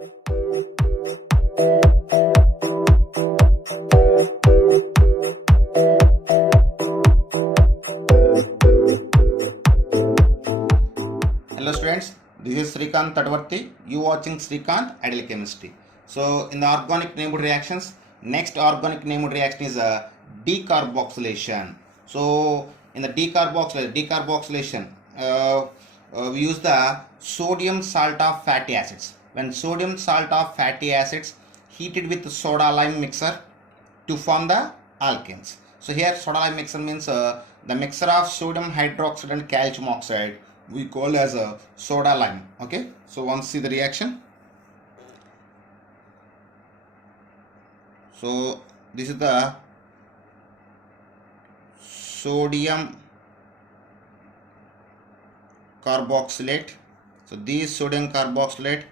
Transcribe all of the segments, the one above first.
Hello students, this is Srikanth Tadvarti. You watching Srikanth Ideal Chemistry. So in the organic neighborhood reactions, next organic neighborhood reaction is a decarboxylation. So in the decarboxylation, we use the sodium salt of fatty acids. When sodium salt of fatty acids heated with soda lime mixer to form the alkanes. So here soda lime mixer means the mixture of sodium hydroxide and calcium oxide we call as a soda lime. Okay, so once see the reaction. So this is the sodium carboxylate. So these sodium carboxylate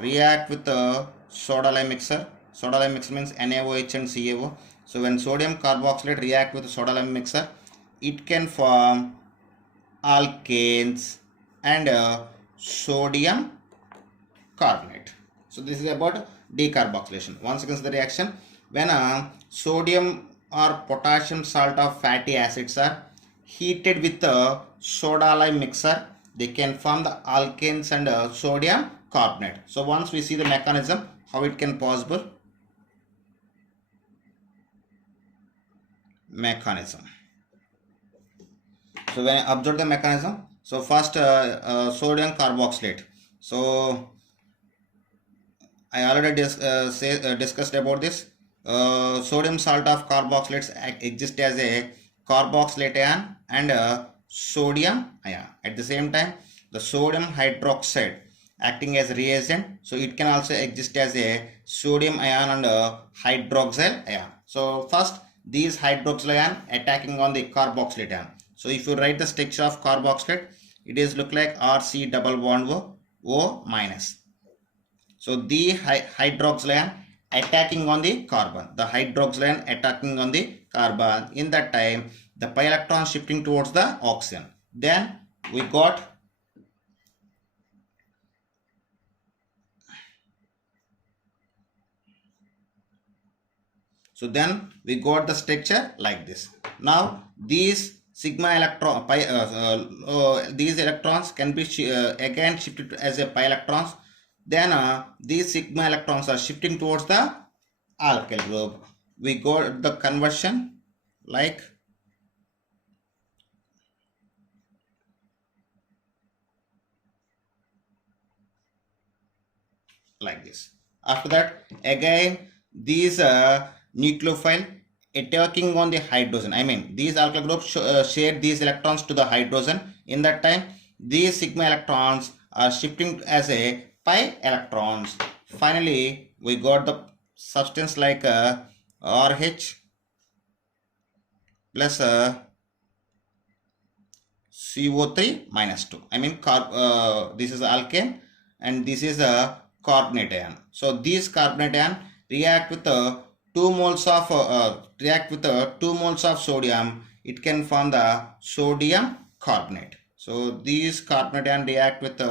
react with the soda lime mixer. Soda lime mixer means NaOH and CaO. So when sodium carboxylate react with the soda lime mixer, it can form alkanes and sodium carbonate. So this is about decarboxylation. Once again the reaction, when sodium or potassium salt of fatty acids are heated with the soda lime mixer, they can form the alkanes and sodium carbonate. So once we see the mechanism, how it can possible. Mechanism. So when I observe the mechanism, so first sodium carboxylate. So I already discussed about this. Sodium salt of carboxylates exist as a carboxylate ion and sodium ion. At the same time, the sodium hydroxide acting as reagent, so it can also exist as a sodium ion and hydroxyl ion. So first, these hydroxyl ion attacking on the carboxylate ion. So if you write the structure of carboxylate, it is look like RC double bond O minus. So the hydroxyl ion attacking on the carbon. The hydroxyl ion attacking on the carbon. In that time, the pi electron shifting towards the oxygen. Then we got the structure like this. Now these sigma electron these electrons can be again shifted as a pi electrons. Then these sigma electrons are shifting towards the alkyl group. We got the conversion like this. After that, again these nucleophile attacking on the hydrogen. I mean, these alkyl groups share these electrons to the hydrogen. In that time, these sigma electrons are shifting as a pi electrons. Finally, we got the substance like RH plus CO3 minus 2. I mean, this is alkane and this is a carbonate ion. So these carbonate ion react with 2 moles of sodium. It can form the sodium carbonate. So these carbonate ion react with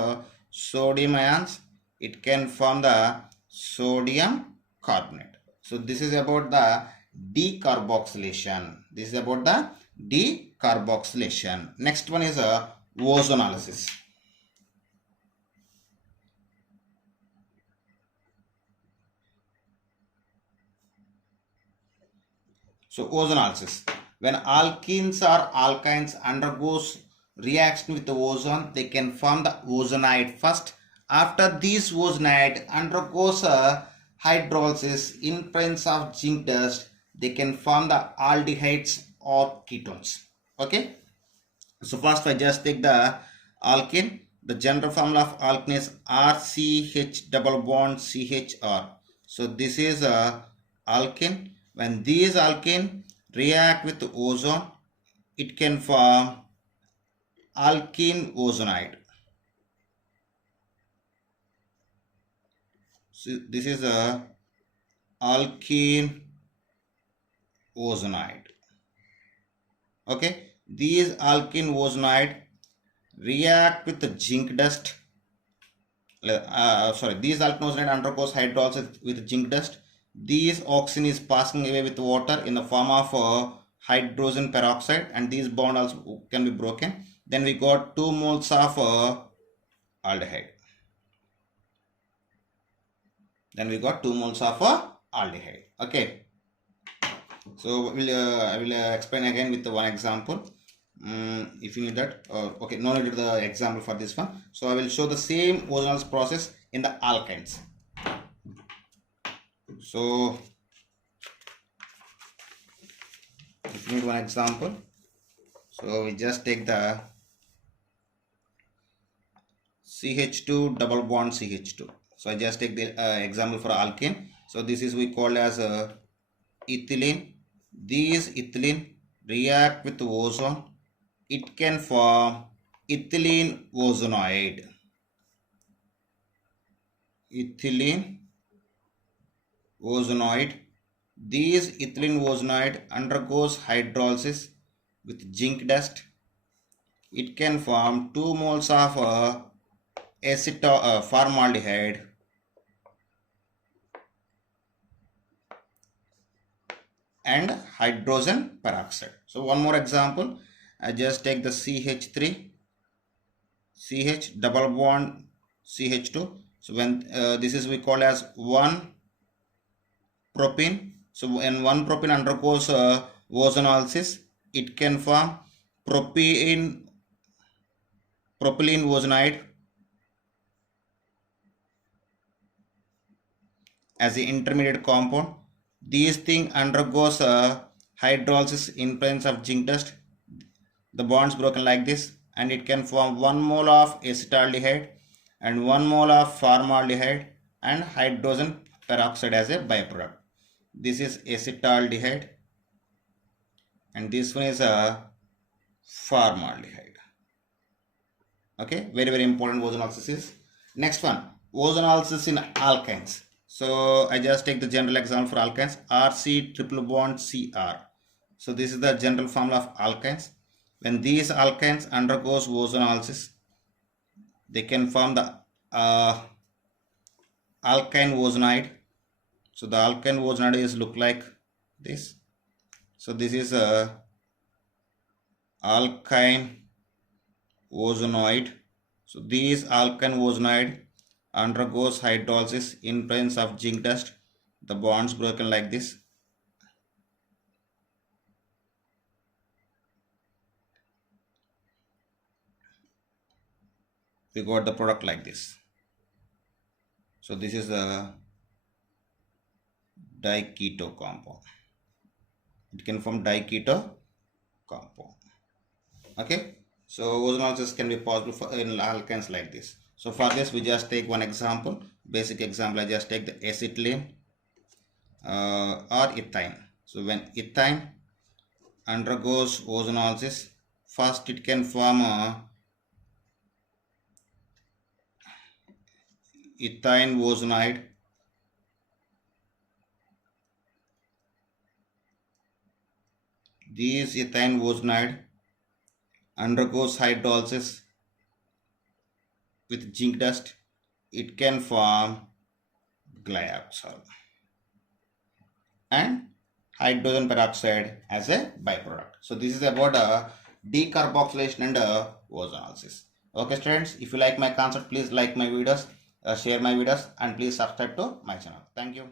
sodium ions. It can form the sodium carbonate. So this is about the decarboxylation. This is about the decarboxylation. Next one is ozonolysis. So ozonolysis. When alkenes or alkynes undergoes reaction with the ozone, they can form the ozonide first. After this ozonide undergoes hydrolysis in presence of zinc dust, they can form the aldehydes or ketones. Okay. So first I just take the alkene. The general formula of alkene is RCH double bond CHR. So this is alkene. When these alkene react with ozone, it can form alkene ozonide. So this is a alkene ozonide. Okay, these alkene ozonide react with the zinc dust these alkanosinide undergoes hydrolysis with zinc dust. These oxygen is passing away with water in the form of hydrogen peroxide, and these bond also can be broken. Then we got 2 moles of aldehyde. Aldehyde. Okay. So I will explain again with one example. If you need that, okay, no need the example for this one. So I will show the same ozonation process in the alkynes. So if you need one example, so we just take the CH2 double bond CH2. So I just take the example for alkane. So this is we call as ethylene. These ethylene react with ozone. It can form ethylene ozonoid. Ethylene ozonoid. These ethylene ozonoid undergoes hydrolysis with zinc dust. It can form 2 moles of formaldehyde and hydrogen peroxide. So one more example, I just take the CH3, CH double bond CH2. So when this is we call as 1 propene. So when 1 propene undergoes ozonolysis, it can form propylene ozonoid as the intermediate compound. These thing undergoes hydrolysis in presence of zinc dust. The bonds broken like this, and it can form 1 mole of acetaldehyde and 1 mole of formaldehyde and hydrogen peroxide as a byproduct. This is acetaldehyde and this one is a formaldehyde. Okay, very important ozonolysis is. Next one, ozonolysis in alkynes. So I just take the general example for alkynes, RC triple bond Cr. So this is the general formula of alkynes. When these alkynes undergoes ozonolysis, they can form the alkyne ozonoid. So the alkyne ozonoid is look like this. So this is a alkyne ozonoid. So these alkyne ozonoid undergoes hydrolysis in presence of zinc dust. The bonds broken like this. We got the product like this. So this is a diketo compound. It can form diketo compound. Okay. So ozonolysis can be possible for in alkynes like this. So for this we just take one example, basic example. I just take the acetylene or ethine. So when ethine undergoes ozonolysis, first it can form a ethine ozonoid. These ethine ozonoid undergoes hydrolysis with zinc dust. It can form glyoxal and hydrogen peroxide as a byproduct. So this is about decarboxylation and ozonolysis. Okay students, if you like my concept, please like my videos, share my videos, and please subscribe to my channel. Thank you.